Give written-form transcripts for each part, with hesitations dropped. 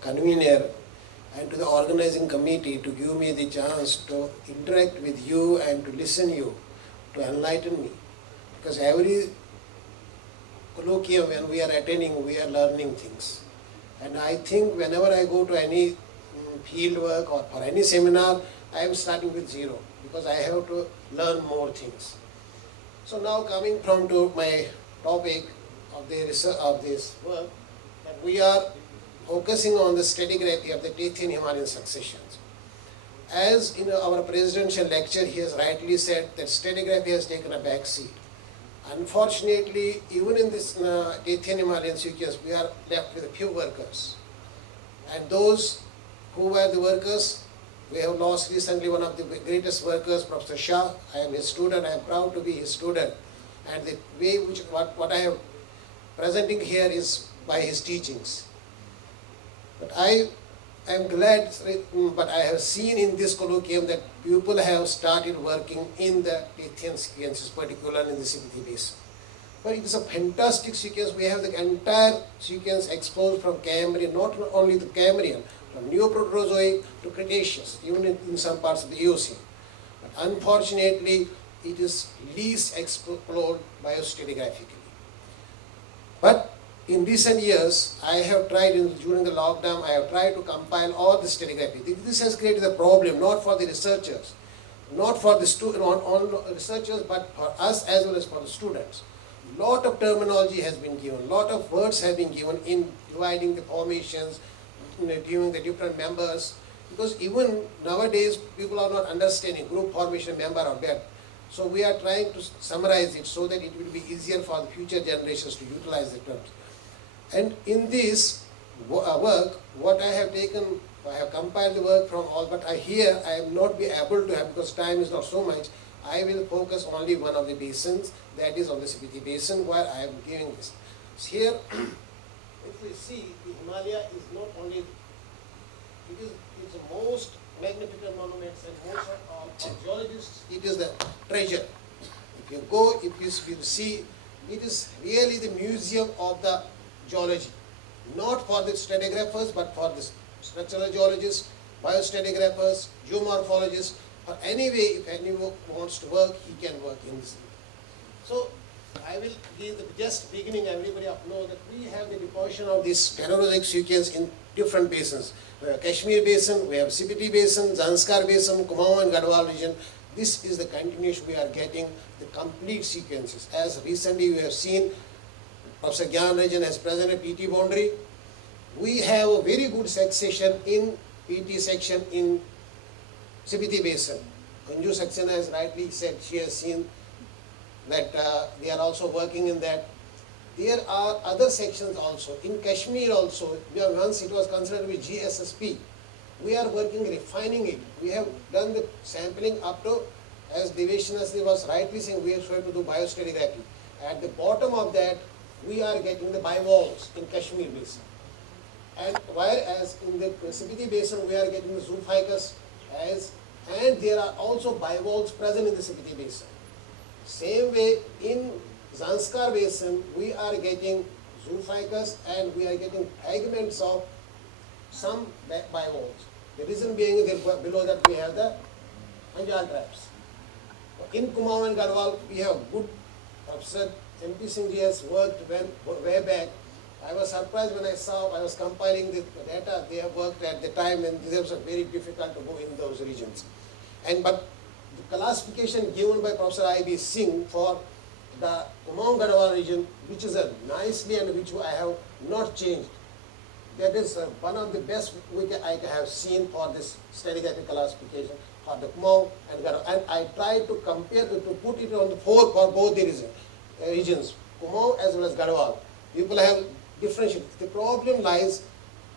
convener and to the organizing committee to give me the chance to interact with you and to listen you, to enlighten me. Because every colloquium when we are attending, we are learning things. And I think whenever I go to any field work or for any seminar, I am starting with zero because I have to learn more things. So now coming from to my topic of the research of this work, that we are focusing on the stratigraphy of the Tethyan Himalayan successions. As in our presidential lecture, he has rightly said that stratigraphy has taken a back seat. Unfortunately, even in this Tethyan Himalayan sequence, we are left with a few workers. And those who were the workers, we have lost recently one of the greatest workers, Professor Shah. I am his student, I am proud to be his student. And the way which what I have presenting here is by his teachings. But I am glad, but I have seen in this colloquium that people have started working in the Tethyan sequences, particularly in the CPT basin. But it is a fantastic sequence. We have the entire sequence exposed from Cambrian, not only the Cambrian, from Neoproterozoic to Cretaceous, even in some parts of the Eocene. But unfortunately, it is least explored biostratigraphically. But in recent years, I have tried, during the lockdown, I have tried to compile all the stratigraphy. This has created a problem, not for the researchers, not for the researchers, but for us as well as for the students. Lot of terminology has been given, lot of words have been given in dividing the formations, giving the different members, because even nowadays people are not understanding group formation member or that. So we are trying to summarize it so that it will be easier for the future generations to utilize the terms. And in this work, what I have taken, I have compiled the work from all, but here I will not be able to have, because time is not so much, I will focus only one of the basins, that is on the CPT basin, where I am giving this. So here, if we see, the Himalaya is not only, it's the most magnificent monuments and most of geologists, it is the treasure. If you go, if you see, it is really the museum of the geology, not for the stratigraphers, but for the structural geologists, biostratigraphers, geomorphologists, or anyway, if anyone wants to work, he can work in this. So, I will give the just beginning, everybody know that we have the deposition of this Phanerozoic sequence in different basins. We have Kashmir basin, we have CPT basin, Zanskar basin, Kumaon and Garhwal region. This is the continuation we are getting, the complete sequences. As recently we have seen, Professor Gyan region has presented PT boundary. We have a very good succession in PT section in CPT basin. Kunju Saxena has rightly said, she has seen that they are also working in that. There are other sections also. In Kashmir also, once it was considered with GSSP, we are working, refining it. We have done the sampling up to, as Devesh was rightly saying, we are trying to do biostratigraphy. At the bottom of that, we are getting the bivalves in Kashmir basin. And whereas in the CPT basin, we are getting the zoophycus and there are also bivalves present in the CPT basin. Same way in Zanskar basin, we are getting zoophycus and we are getting fragments of some bivalves. The reason being that below that we have the Anjal traps. In Kumaon and Garhwal, we have good Professor MP Singh has worked way back. I was surprised when I was compiling the data they have worked at the time, and it was very difficult to go in those regions. But the classification given by Professor I.B. Singh for the Kumaon Garhwal region, which is a nicely and which I have not changed. That is one of the best I have seen for this stratigraphic classification for the Kumaon and Garhwal. And I tried to compare, to put it on the four for both the regions, Kumaon as well as Garhwal. People have differentiated. The problem lies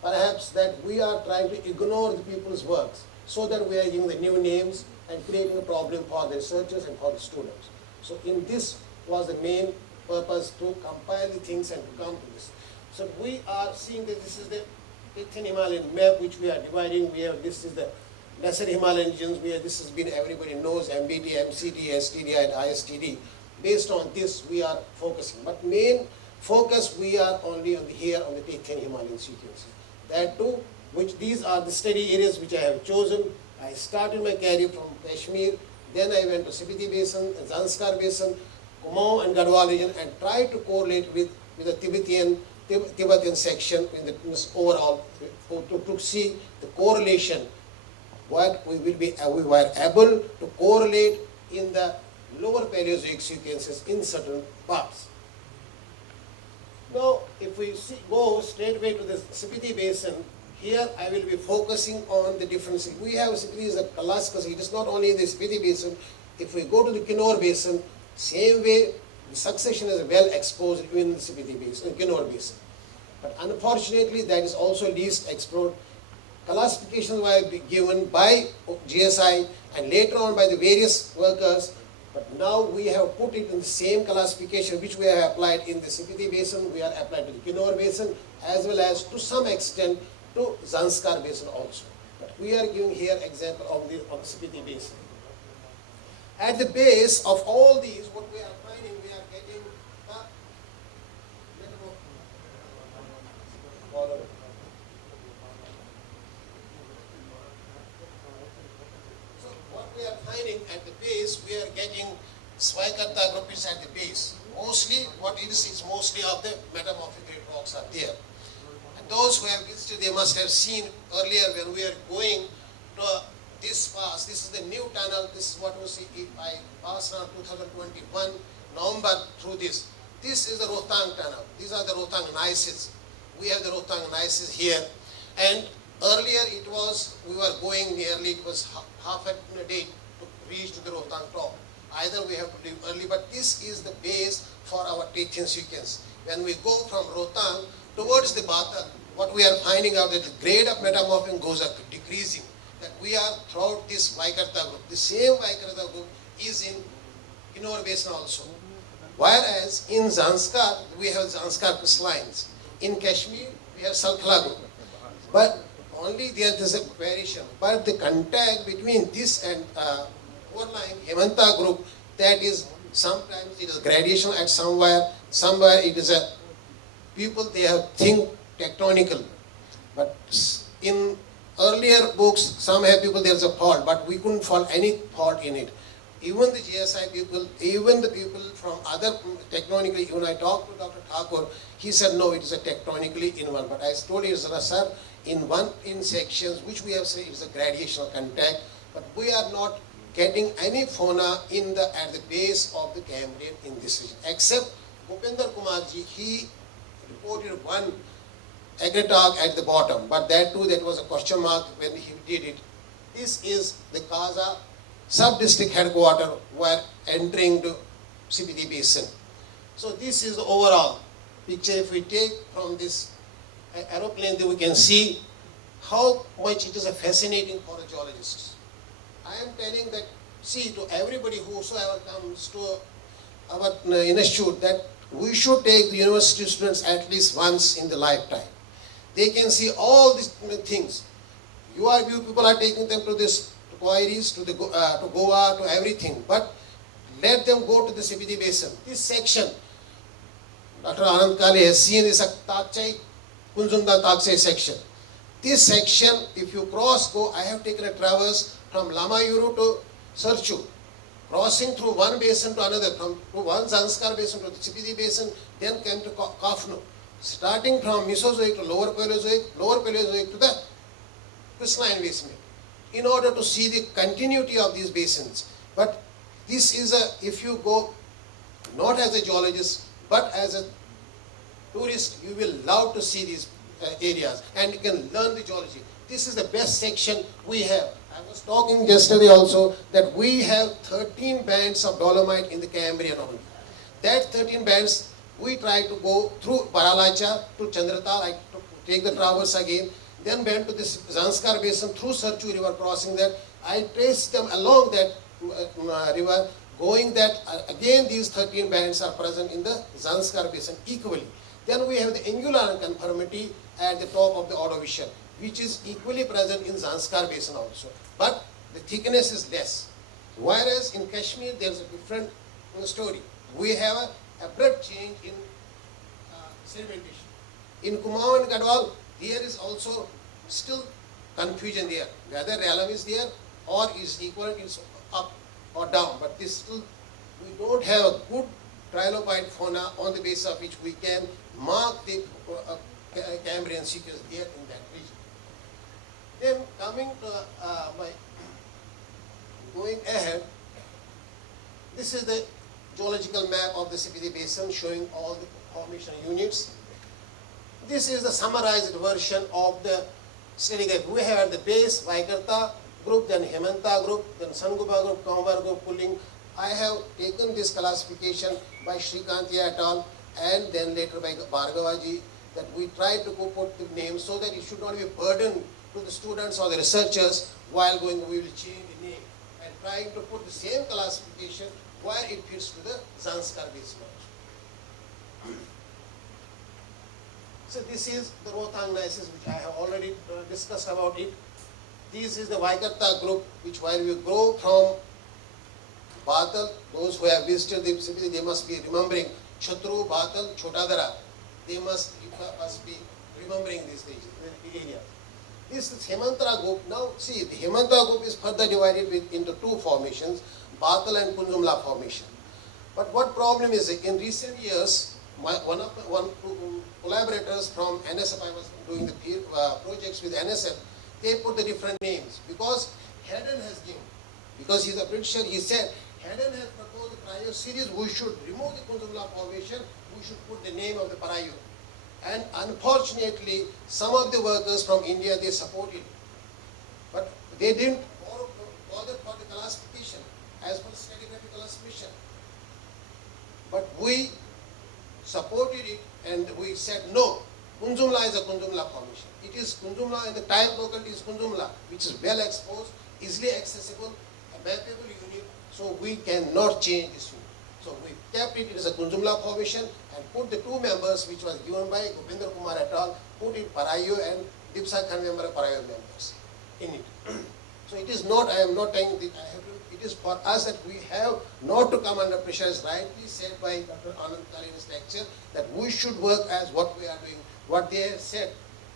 perhaps that we are trying to ignore the people's works so that we are giving the new names and creating a problem for the researchers and for the students. So in this was the main purpose, to compile the things and to come to this. So we are seeing that this is the Tethyan Himalayan map which we are dividing. We have, this is the lesser Himalayan regions where this has been, everybody knows, MBT, MCT, STD and ISTD. Based on this we are focusing. But main focus we are only on here on the Tethyan Himalayan sequences. That too, which these are the study areas which I have chosen. I started my career from Kashmir, then I went to Spiti Basin, Zanskar Basin, Kumaon and Garhwal region, and tried to correlate with the Tibetan section in this overall to see the correlation. What we were able to correlate in the lower Paleozoic sequences in certain parts. Now, if we go straight away to the Spiti Basin, here I will be focusing on the difference. We have Spiti as a classical, it is not only in the Spiti Basin. If we go to the Keynote Basin, same way, the succession is well exposed in the Spiti Basin, Keynote Basin. But unfortunately, that is also least explored. Classifications were given by GSI and later on by the various workers, but now we have put it in the same classification which we have applied in the Spiti Basin, we are applied to the Keynote Basin, as well as to some extent to Zanskar Basin also. But we are giving here example of the Spiti Basin. At the base of all these, what we are finding, we are getting the so what we are finding at the base, we are getting Swikarta group is at the base. Mostly what it is mostly of the metamorphic grid rocks are there. And those who have visited, they must have seen earlier when we are going to this pass. This is the new tunnel. This is what we see if I pass around 2021 November through this. This is the Rohtang tunnel. These are the Rohtang gneisses. We have the Rohtang gneisses here. And earlier it was, we were going nearly, it was half a day to reach to the Rohtang top. Either we have to leave early, but this is the base for our Tethyan sequence. When we go from Rohtang towards the Bata, what we are finding out that the grade of metamorphism goes up, decreasing. That we are throughout this Swikarta group. The same Swikarta group is in Keynote Basin also. Whereas in Zanskar, we have Zanskar crystallines. In Kashmir, we have Salkhala group. But only there is a variation. But the contact between this and overlying Hemanta group, that is sometimes it is gradation at somewhere it is a people they have think tectonical. But in earlier books, some have people there is a fault, but we couldn't find any fault in it. Even the GSI people, even the people from other tectonically, when I talked to Dr. Thakur, he said no, it is a tectonically in one. But I told you, sir, in sections which we have said is a gradational contact, but we are not getting any fauna at the base of the Cambrian in this region, except Bhupender Kumarji, he reported one Agharkar at the bottom, but that too, that was a question mark when he did it. This is the Kaza sub-district headquarters were entering the Spiti Basin. So this is the overall picture. If we take from this aeroplane, then we can see how much it is fascinating for a geologist. I am telling that, see, to everybody whosoever comes to our institute, that we should take the university students at least once in the lifetime. They can see all these things. You people are taking them to this to quarries, to Goa, to everything. But let them go to the Spiti Basin. This section, Dr. Anand Kale has seen this Takchai, Kunjunda Takchai section. This section, if you go, I have taken a traverse from Lamayuru to Sarchu, crossing through one basin to another, from one Zanskar basin to the Spiti Basin, then came to Kafnu. Starting from Mesozoic to Lower Paleozoic to the crystalline basement, in order to see the continuity of these basins. But this is if you go not as a geologist, but as a tourist, you will love to see these areas and you can learn the geology. This is the best section we have. I was talking yesterday also that we have 13 bands of dolomite in the Cambrian only. That 13 bands, we try to go through Baralacha to Chandratal, I take the traverse again, then went to this Zanskar Basin through Sarchu river, crossing that. I traced them along that river, going that again these 13 bands are present in the Zanskar Basin equally. Then we have the angular conformity at the top of the Ordovician, which is equally present in Zanskar Basin also. But the thickness is less. Whereas in Kashmir, there is a different story. We have an abrupt change in sedimentation. In Kumaon and Gadwal, there is also still confusion there, whether realm is there or is equivalent is up or down, but this still, we don't have a good trilobite fauna on the basis of which we can mark the Cambrian sequence there in that region. Then coming to by going ahead, this is the geological map of the CPD basin showing all the formation units. This is the summarized version of the stratigraphy. We have at the base Vaikarta group, then Hemanta group, then Sanguba group, Kambar group, pulling. I have taken this classification by Srikanti et al. And then later by Bhargavaji, that we try to put the name so that it should not be a burden to the students or the researchers while going, we will change the name, and trying to put the same classification where it fits to the Zanskar based knowledge. So this is the Rohtang gneiss, which I have already discussed about it. This is the Vaikarta group, which while we go from Batal, those who have visited the city, they must be remembering Chatru, Batal, Chotadara. They must be remembering this area. This is Hemantara group. Now see, the Hemantara group is further divided into two formations, Batal and Kunjumla formation. But what problem is, in recent years, one collaborators from NSF, I was doing the projects with NSF, they put the different names because Haddon has given, because he's a Britisher, he said, Haddon has proposed the prior series, we should remove the Kunjumla formation, we should put the name of the Parayu. And unfortunately, some of the workers from India, they supported it. But they didn't bother for the classification as per stratigraphic classification. But we supported it and we said no, Kunjumla is a Kunjumla formation. It is Kunjumla and the type locality is Kunjumla, which is well exposed, easily accessible, a mappable unit, so we cannot change this unit. So we kept it as a Kunjumla formation and put the two members which was given by Gopindra Kumar et al. Put it Parayu and Dipsa Khan member Parayu members in it. So it is not, I am not saying that I have to, it is for us that we have not to come under pressure, as rightly said by Dr. Anand Kalini's lecture, that we should work as what we are doing, what they have said.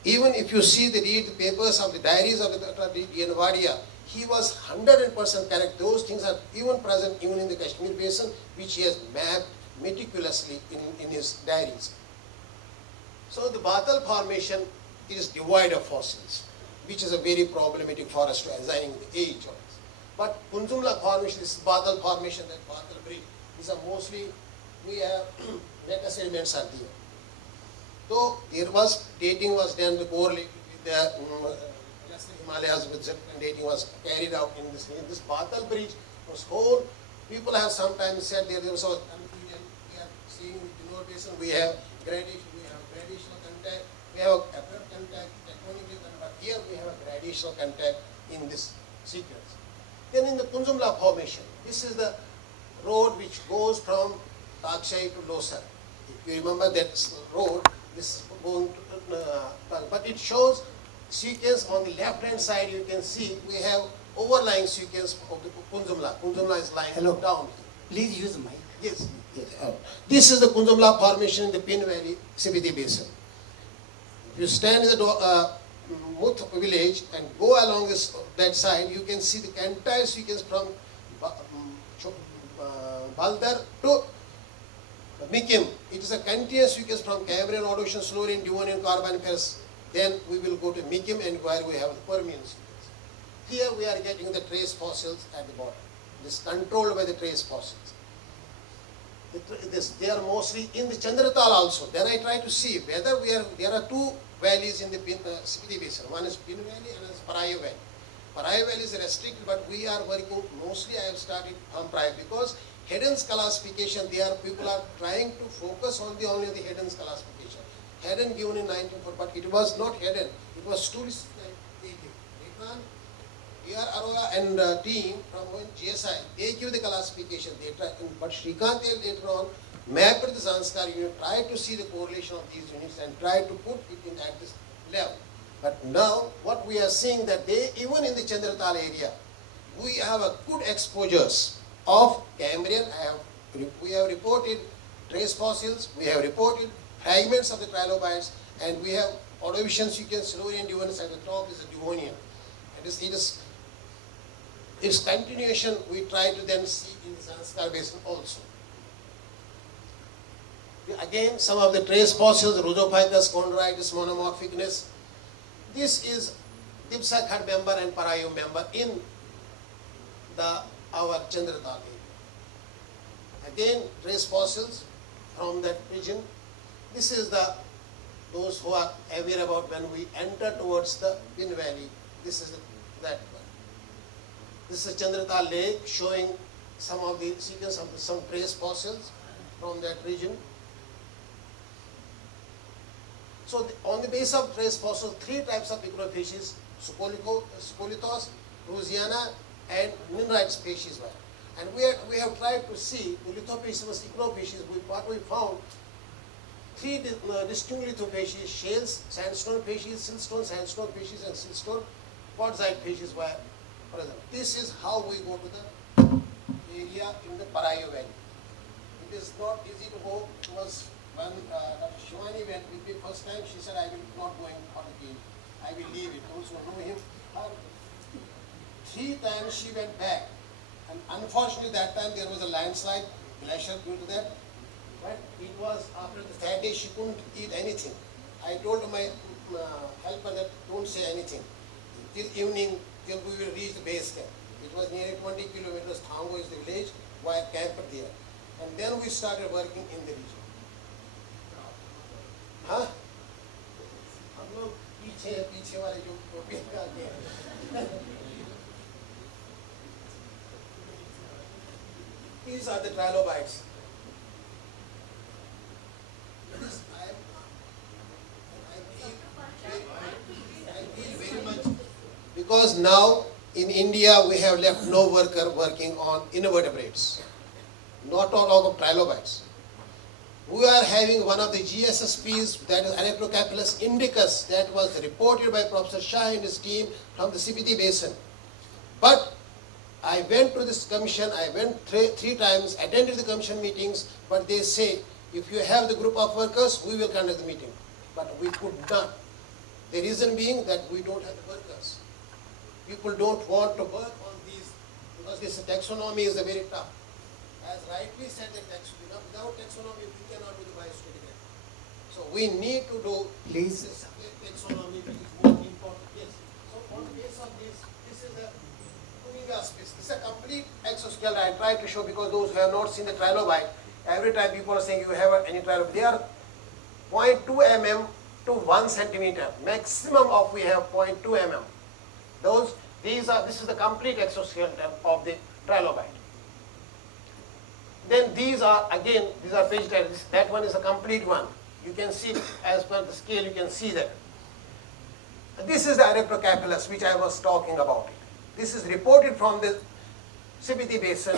Even if you see the read the papers of the diaries of the Dr. D.N. Wadia, he was 100% correct. Those things are even present even in the Kashmir basin, which he has mapped meticulously in his diaries. So the Batal formation is devoid of fossils, which is a very problematic for us to assigning the age of it. But Kunjumla formation, this Batal formation, that Batal bridge, these are mostly, we have meta sediments are there. So there was, dating was done to correlate with the Himalayas, with and dating was carried out in this Batal bridge was whole. People have sometimes said there was a confusion. We are seeing in the Keynote basin, we have gradational contact, we have abrupt contact, tectonic contact, but here we have a gradational contact in this sequence. Then in the Kunjumla formation, this is the road which goes from Takshai to Losar. If you remember that road, this is going to, but it shows sequence on the left hand side. You can see we have overlying sequence of the Kunjumla. Kunjumla is lying down. Please use the mic. Yes. This is the Kunjumla formation in the Pin Valley CPD basin. If you stand in the Muth village and go along that side, you can see the entire sequence from Baldar to Mikim. It is a continuous sequence from Cambrian, Ordovician, Silurian, Devonian, Carboniferous. Then we will go to Mikim and where we have the Permian sequence. Here we are getting the trace fossils at the bottom. This is controlled by the trace fossils. They are mostly in the Chandratal also. Then I try to see whether there are two valleys in the CPD basin. One is Pin Valley and one is Parayu Valley. Parayu Valley is restricted, but we are working mostly. I have started from Parayu because Haddon's classification. People are trying to focus on only the Haddon's classification. Haddon given in 1940, but it was not Haddon. It was tourists that they give. Later on, D.R. Arora and team from GSI, they give the classification. But Srikant later on mapped the Zanskar unit, tried to see the correlation of these units and tried to put it in at this level. But now what we are seeing that even in the Chandratal area, we have a good exposures of Cambrian. We have reported trace fossils, we have reported fragments of the trilobites, and we have Ordovicians, you can Silurian Devonians at the top is a Devonian. Its continuation we try to then see in the Zanskar Basin also. Again, some of the trace fossils, Rhodophycus, chondritis, monomorphicness. This is Dipsakhat member and Parayu member in our Chandratal area. Again, trace fossils from that region. This is those who are aware about when we enter towards the Pin Valley. This is that one. This is Chandratal Lake showing some of the sequence of some trace fossils from that region. So on the basis of trace fossils, three types of microfacies, Spolithos, Rousiana, and Ninrite species were. And we have tried to see the lithofacies and ichnophacies. What we found, three distinct lithofacies, shales, sandstone facies, siltstone, sandstone facies, and siltstone quartzite facies were present. This is how we go to the area in the Parayu Valley. It is not easy to go. It was when Dr. Shivani went with me first time, she said, I will not go for the game. I will leave it. Those who know him, 3 times she went back. And unfortunately that time there was a landslide, glacier due to that. But it was after the third day she couldn't eat anything. I told my helper that don't say anything. Till evening, till we will reach the base camp. It was nearly 20 kilometers, Thango is the village, we are camped there. And then we started working in the region. हाँ? हम लोग पीछे वाले जो टोपी का हैं. These are the trilobites. I feel very much because now in India we have left no worker working on invertebrates, not all of trilobites. We are having one of the GSSPs, that is Anaplocampylus indicus, that was reported by Professor Shah and his team from the CPT basin. But I went to this commission, I went three times, attended the commission meetings, but they say, if you have the group of workers, we will conduct the meeting. But we could not. The reason being that we don't have the workers. People don't want to work on these, because this taxonomy is very tough. As rightly said, that without taxonomy, we cannot do the biostratigraphy. So we need to do this taxonomy, which is more important. Yes. So on the basis of this is a Kuniga space. This is a complete exoskeleton. I tried to show because those who have not seen the trilobite, every time people are saying you have any trilobite, they are 0.2 mm to 1 centimeter. Maximum of we have 0.2 mm. This is the complete exoskeleton of the trilobite. Then these are vegetarian. That one is a complete one. You can see as per the scale, you can see that. This is the Anaplocampylus which I was talking about. This is reported from the CPT basin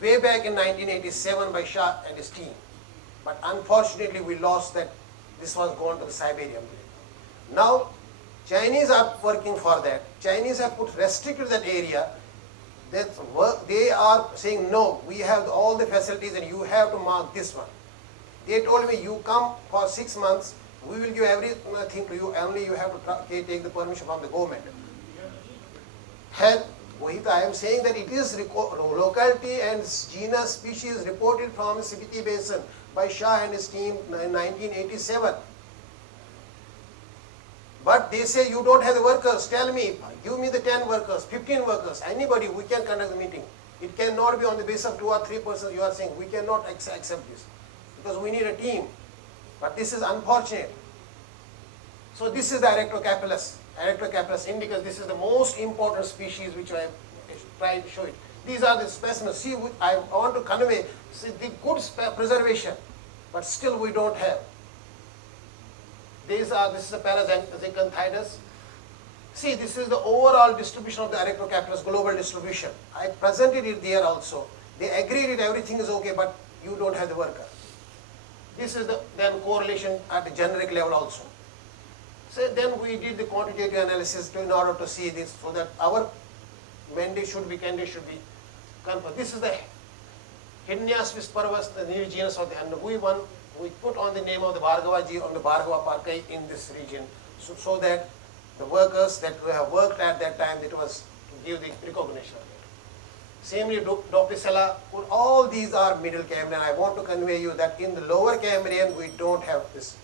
way back in 1987 by Shah and his team. But unfortunately we lost that. This was gone to the Siberian. Now Chinese are working for that. Chinese have put restricted that area. They are saying, no, we have all the facilities and you have to mark this one. They told me, you come for 6 months, we will give everything to you, only you have to take the permission from the government. And I am saying that it is locality and genus species reported from CPT basin by Shah and his team in 1987. But they say you don't have the workers. Tell me, give me the 10 workers, 15 workers, anybody, we can conduct the meeting. It cannot be on the basis of 2 or 3 persons. You are saying we cannot accept this because we need a team. But this is unfortunate. So this is the Agharkar indicus. This is the most important species which I have tried to show it. These are the specimens. See, I want to convey the good preservation, but still we don't have. This is the Paraxanthidus. See, this is the overall distribution of the Agharkar global distribution. I presented it there also. They agreed that everything is okay, but you don't have the worker. This is the then correlation at the generic level also. So then we did the quantitative analysis in order to see this, so that our candidate should be confirmed. This is the Hydniaspis parvus, the new genus of the, and we we put on the name of the Bhargavaji on the Bhargava Parkai in this region, so that the workers that have worked at that time, it was to give the recognition. Similarly, Dopicella, all these are Middle Cambrian. I want to convey you that in the Lower Cambrian, we don't have this.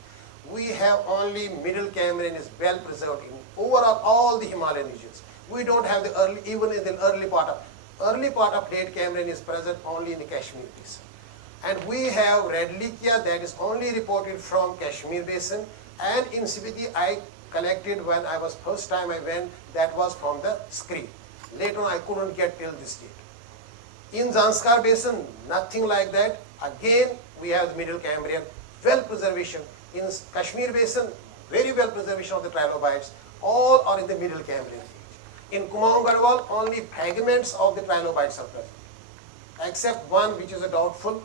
We have only Middle Cambrian is well preserved in overall all the Himalayan regions. We don't have the early, even in the early part of Late Cambrian is present only in the Kashmir Basin. And we have Redlichia that is only reported from Kashmir Basin, and in Spiti I collected when I was first time I went, that was from the Scree. Later on I couldn't get till this date. In Zanskar Basin, nothing like that. Again, we have the Middle Cambrian, well preservation. In Kashmir Basin, very well preservation of the trilobites. All are in the Middle Cambrian age. In Kumaon Garhwal, only fragments of the trilobites are present, except one which is a doubtful,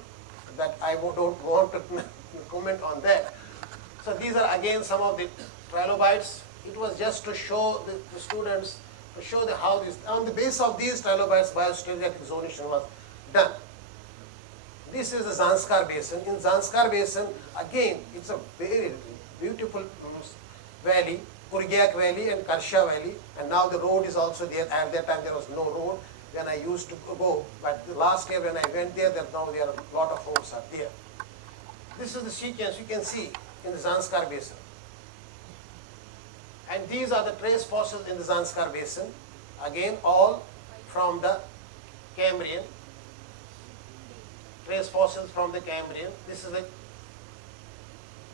that I don't want to comment on that. So these are again some of the trilobites. It was just to show the students, to show how this, on the basis of these trilobites, biostratigraphic zonation was done. This is the Zanskar Basin. In Zanskar Basin, again, it's a very beautiful valley, Kurgyak Valley and Karsha Valley, and now the road is also there. At that time there was no road when I used to go, but last year when I went there, now there are a lot of roads are there. This is the sequence you can see in the Zanskar Basin. And these are the trace fossils in the Zanskar Basin, again all from the Cambrian, trace fossils from the Cambrian.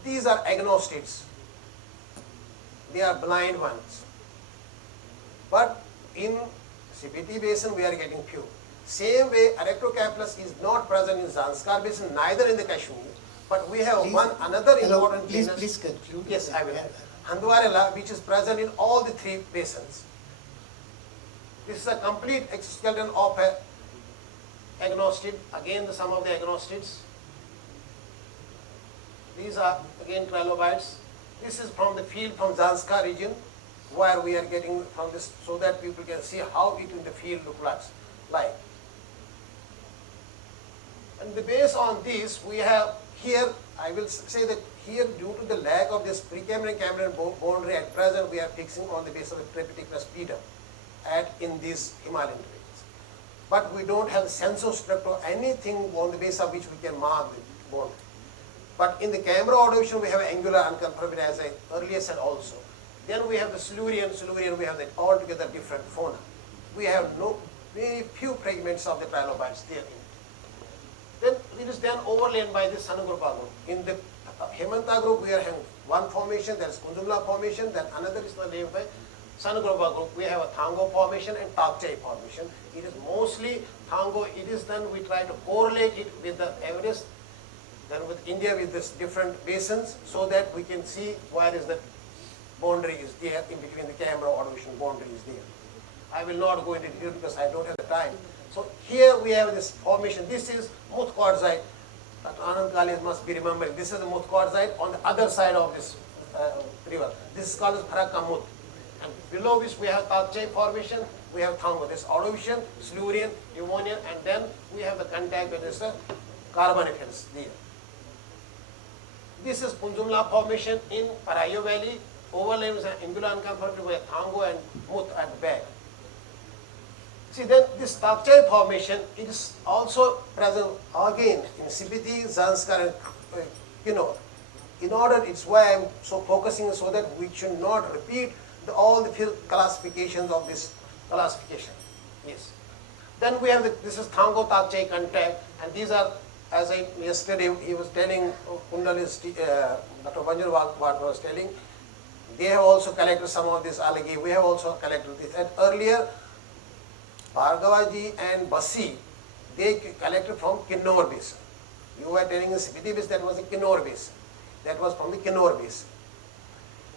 These are agnostids, they are blind ones. But in Spiti Basin we are getting few. Same way Erectocapulus is not present in Zanskar Basin, neither in the Kashmir, but we have another important genus. Please conclude. Yes, I will. Handwarella, which is present in all the three basins. This is a complete exoskeleton of a agnostid. Again, some of the agnostids. These are again trilobites. This is from the field from Zanskar region, where we are getting from this, so that people can see how it in the field looks like. And based on this, we have here, I will say that here, due to the lack of this Precambrian Cambrian boundary at present, we are fixing on the basis of the Triptychus pedum in these Himalayan ranges. But we don't have sensostruct or anything on the basis of which we can mark the boundary. But in the camera ordovation, we have angular unconfirmation, as I earlier said also. Then we have the Silurian, we have the altogether different fauna. We have very few fragments of the trilobites there. Then it is then overlain by the Sanagrupa group. In the Hemanta group, we are having one formation, that is Kunjumla formation, then another is named by Sanagrupa group. We have a Thango formation and Takchai formation. It is mostly Thango. It is then we try to correlate it with the Everest, then with India with this different basins, so that we can see where is the boundary is there in between the camera ordovation boundary is there. I will not go into detail because I don't have the time. So here we have this formation. This is Muth quartzite. That Anand Kalis must be remembering. This is the Muth quartzite on the other side of this river. This is called as Bharaka Muth. And below which we have Takchai formation, we have Thango. This Ordovician, Silurian, Devonian, and then we have the contact with this Carboniferous there. This is Kunjumla formation in Parayo Valley. Overlain is an angular unconfirmed with Thango and Muth at the back. See, then this Takchai formation, it is also present again in Spiti, Zanskar and Keynote. In order, it's why I'm so focusing so that we should not repeat all the classifications of this classification. Yes. Then we have this is Thango Takchai contact, and these are, as I yesterday he was telling, Kundalis, Dr. Banjar was telling, they have also collected some of this algae. We have also collected this. And earlier, Bhargavaji and Basi, they collected from Kinnor Basin. You were telling us Spiti Basin, that was the Kinnor Basin. That was from the Kinnor Basin.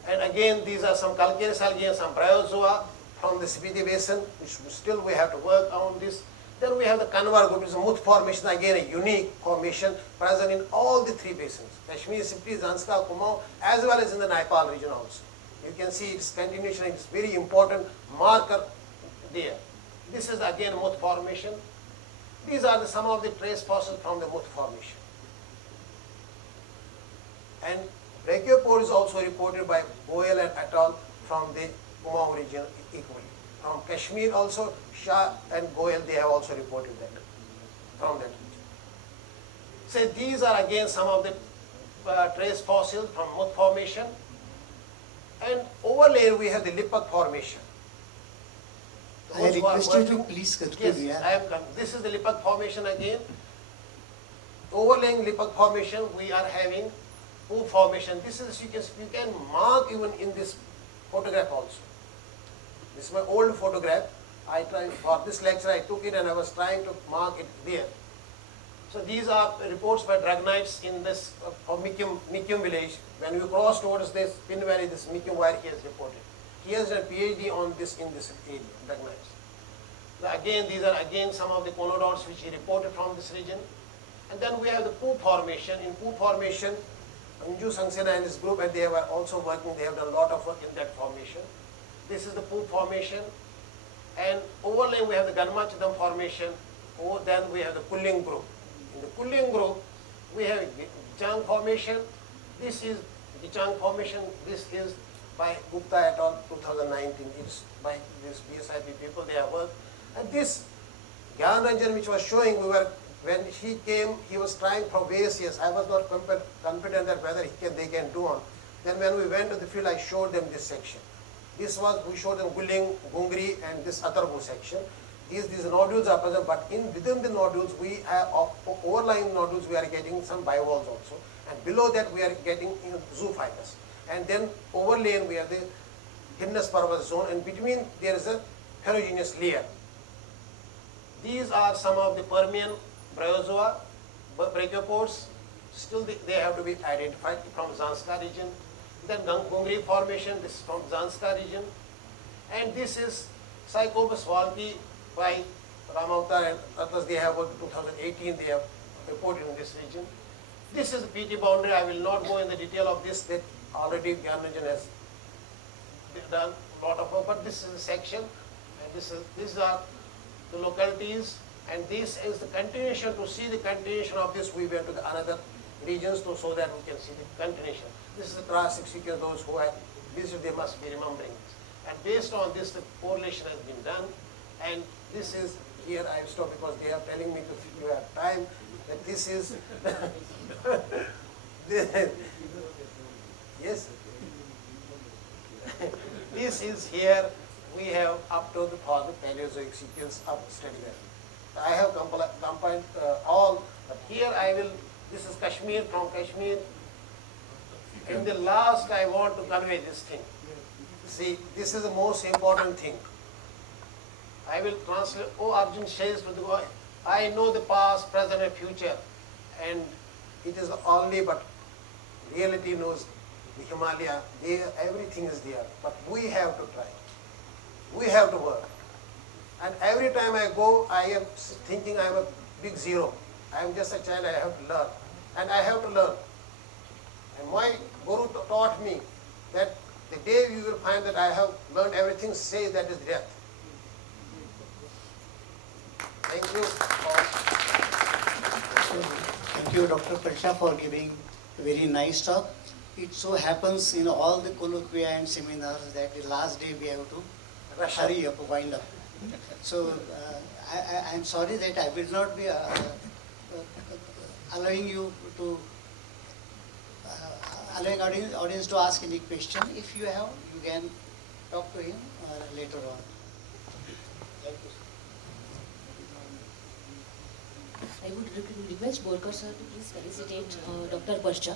And again, these are some calcareous algae and some bryozoa from the Spiti Basin, which still we have to work on this. Then we have the Kanwar group, which is a Muth formation, again a unique formation present in all the three basins, Kashmir, Spiti, Zanskar, Kumaon, as well as in the Nepal region also. You can see its continuation, it's very important marker there. This is again Muth formation. These are some of the trace fossils from the Muth formation. report is also reported by Boyle and et al. From the Kumaon region equally. From Kashmir also, Shah and Goyal, they have also reported that from that region. So these are again some of the trace fossils from Mud Formation. And overlay we have the Lipak Formation. I request you to please conclude. Yes, I am. This is the Lipak Formation again. Overlaying Lipak Formation, we are having Poop Formation. This is, you can mark even in this photograph also. This is my old photograph. I tried for this lecture, I took it and I was trying to mark it there. So these are reports by Dragnites in this Mikyum village. When we cross towards this Pin Valley, this Mikyum wire he has reported. He has a PhD on this in this area, Dragnites. Again, these are again some of the conodots which he reported from this region. And then we have the Poop Formation. In Poop Formation, Anju Sangsena and his group, and they were also working, they have done a lot of work in that formation. This is the Poop Formation. And overlaying we have the Ganmachidam Formation. Then we have the Kulling group. In the Kulling group, we have Gichang Formation. This is Gichang Formation. This is by Gupta et al. 2019. It's by this BSIP people, they have worked. And this Gyan Ranjan which was showing, when he came, he was trying from various years. I was not confident that whether they can do on. Then when we went to the field, I showed them this section. This was, we showed them Gulling, Gungri and this Atarbu section. These nodules are present, but within the nodules, we have overlying nodules, we are getting some bivalves also. And below that, we are getting zoophytes. And then overlain, we have the Himnas Parvat zone, and between there is a heterogeneous layer. These are some of the Permian bryozoa, brachiopods. Still they have to be identified from Zanskar region. Then Gungri Formation, this is from Zanskar region. And this is Psychopus volpi by Ramavtar and others. They have worked in 2018, they have reported in this region. This is the PT boundary. I will not go in the detail of this, that already Gyan Ranjan has done a lot of work, but this is a section, and these are the localities, and this is the continuation. To see the continuation of this, we went to the another regions so that we can see the continuation. This is the Triassic sequence. Those who have visited, they must be remembering this. And based on this, the correlation has been done. And this is, here I stop because they are telling me if you have time, that this is, yes, this is here, we have up to the Paleozoic sequence of stratigraphy. I have compiled all, but here I will, this is Kashmir, from Kashmir. In the last, I want to convey this thing. See, this is the most important thing. I will translate. Oh, Arjun says to the boy, I know the past, present, and future, and it is only, but reality knows the Himalaya. There, everything is there, but we have to try. We have to work. And every time I go, I am thinking I am a big zero. I am just a child. I have to learn, and I have to learn. And my Guru taught me that the day you will find that I have learned everything, say that is death. Thank you. Thank you, Dr. Parcha, for giving a very nice talk. It so happens in all the colloquia and seminars that the last day we have to hurry up, wind up. So I'm sorry that I will not be allowing you to allowing audience to ask any question. If you have, you can talk to him later on. Thank you. I would request Borkar sir to please felicitate Dr. Parcha